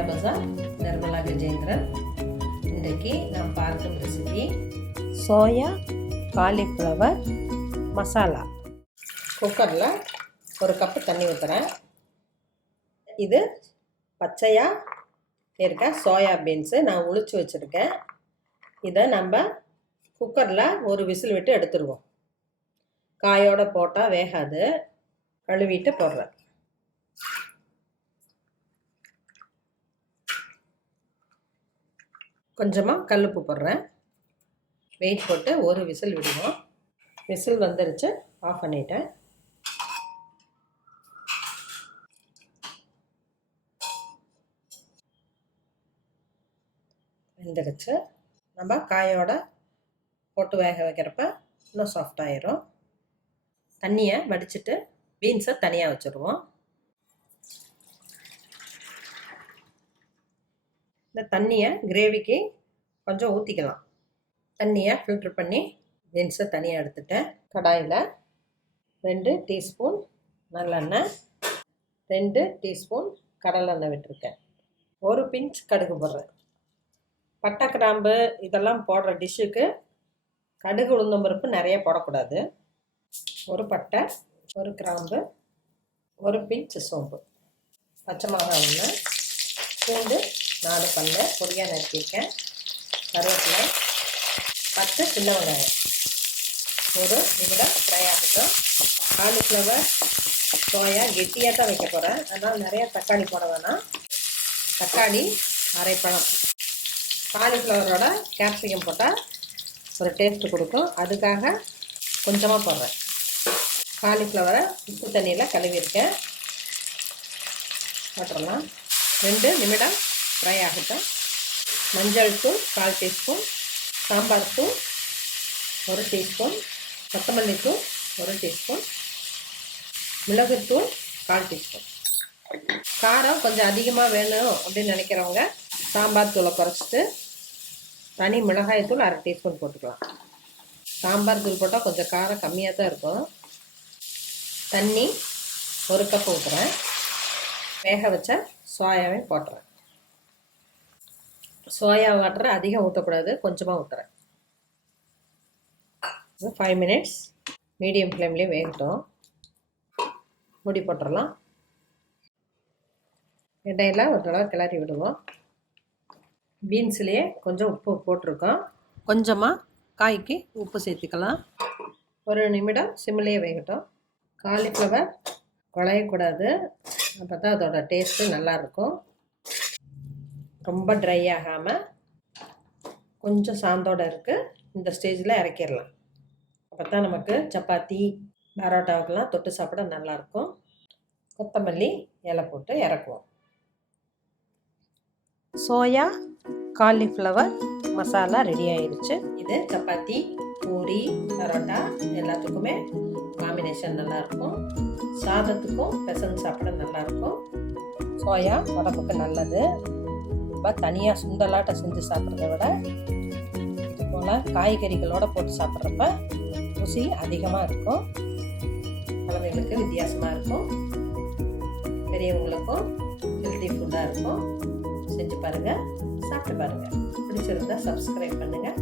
Soya பஜார் நிர்மலா கஜேந்திரன். இன்றைக்கு நாம் பார்க்கும் ரெசிபி சோயா காலிஃப்ளவர் மசாலா. குக்கரில் ஒரு கப்பு தண்ணி ஊற்றுறேன். இது பச்சையாக இருக்க சோயா பீன்ஸு நான் உளிச்சு வச்சுருக்கேன். இதை நம்ம குக்கரில் ஒரு விசில் விட்டு எடுத்துருவோம். காயோடு போட்டால் வேகாது. கழுவிட்டு போடுறேன். கொஞ்சமாக கல்லுப்பு போடுறேன். வெயிட் போட்டு ஒரு விசில் விடுவோம். விசில் வந்துருச்சு, ஆஃப் பண்ணிட்டேன். வெந்துருச்சு. நம்ம காயோட போட்டு வேக வைக்கிறப்ப இன்னும் சாஃப்டாயிரும். தண்ணியை வடிச்சிட்டு பீன்ஸை தனியாக வச்சுருவோம். இந்த தண்ணியை கிரேவிக்கு கொஞ்சம் ஊற்றிக்கலாம். தண்ணியை ஃபில்ட்ரு பண்ணி பீன்ஸை தனியாக எடுத்துட்டேன். கடாயில் 2 டீஸ்பூன் நல்லெண்ணெய், 2 டீஸ்பூன் கடலெண்ணெய் விட்டுருக்கேன். ஒரு பிஞ்ச் கடுகு போடுறேன். பட்டை கிராம்பு இதெல்லாம் போடுற டிஷ்ஷுக்கு கடுகு உளுந்தம் பருப்பு நிறைய போடக்கூடாது. ஒரு பட்டை, ஒரு கிராம்பு, ஒரு பிஞ்ச் சோம்பு, பச்சை மிளகாய் 1, பூண்டு 4 பல்லு பொடியாக நறுக்கியிருக்கேன், கருவேப்பிலை, 10 சின்ன வெங்காயம். ஒரு நிமிடம் ஃப்ரை ஆகட்டும். காலிஃப்ளவர் சோயா கெட்டியாக தான் வைக்க போகிறேன். அதனால் நிறையா தக்காளி போட வேணாம். தக்காளி அரை பழம். காலிஃப்ளவரோட கேப்சிகம் போட்டால் ஒரு டேஸ்ட்டு கொடுக்கும். அதுக்காக கொஞ்சமாக போடுறேன். காலிஃப்ளவரை உப்பு தண்ணியில் கழுவிருக்கேன். போட்டுடலாம். 2 நிமிடம் ஃப்ரை ஆகட்டும். மஞ்சள் தூள் 1/4 டீஸ்பூன், சாம்பார் தூள் 1 டீஸ்பூன், கொத்தமல்லி தூள் 1 டீஸ்பூன், மிளகுத்தூள் 1/4 டீஸ்பூன். காரம் கொஞ்சம் அதிகமாக வேணும் அப்படின்னு நினைக்கிறவங்க சாம்பார் தூளை குறைச்சிட்டு தனி மிளகாய் தூள் 1/2 டீஸ்பூன் போட்டுக்கலாம். சாம்பார் தூள் போட்டால் கொஞ்சம் காரம் கம்மியாக தான் இருக்கும். தண்ணி 1 கப் ஊற்றுறேன். வேக வச்ச சோயாவையும் போட்டுறேன். சோயா வாட்டரை அதிகம் ஊற்றக்கூடாது, கொஞ்சமாக ஊற்றுறேன். 5 மினிட்ஸ் மீடியம் ஃப்ளேம்லேயே வேகட்டும். மூடி போட்டுடலாம். இடையில ஒரு தடவை கிளறி விடுவோம். பீன்ஸ்லேயே கொஞ்சம் உப்பு போட்டிருக்கோம். கொஞ்சமாக காய்க்கு உப்பு சேர்த்துக்கலாம். 1 நிமிடம் சிம்லேயே வேகட்டும். காலிஃப்ளவர் குழையக்கூடாது, அப்போ தான் அதோட டேஸ்ட்டு நல்லாயிருக்கும். ரொம்ப ட்ரை ஆகாமல் கொஞ்சம் சாந்தோடு இருக்குது. இந்த ஸ்டேஜில் இறக்கிடலாம். அப்போ தான் நமக்கு சப்பாத்தி பரோட்டாவுக்கெல்லாம் தொட்டு சாப்பிட நல்லாயிருக்கும். கொத்தமல்லி இலை போட்டு இறக்குவோம். சோயா காலிஃப்ளவர் மசாலா ரெடி ஆயிடுச்சு. இது சப்பாத்தி, பூரி, பரோட்டா எல்லாத்துக்குமே காம்பினேஷன் நல்லாயிருக்கும். சாதத்துக்கும் பெசன் சாப்பிட நல்லாயிருக்கும். சோயா உடம்புக்கு நல்லது. இப்போ தனியாக சுண்டலாட்டை செஞ்சு சாப்பிட்றத விட இது போல் காய்கறிகளோடு போட்டு சாப்பிட்றப்ப ருசி அதிகமாக இருக்கும். குழந்தைங்களுக்கு வித்தியாசமாக இருக்கும். பெரியவங்களுக்கும் ஹெல்த்தி ஃபுட்டாக இருக்கும். செஞ்சு பாருங்கள், சாப்பிட்டு பாருங்கள். பிடிச்சிருந்தா சப்ஸ்கிரைப் பண்ணுங்கள்.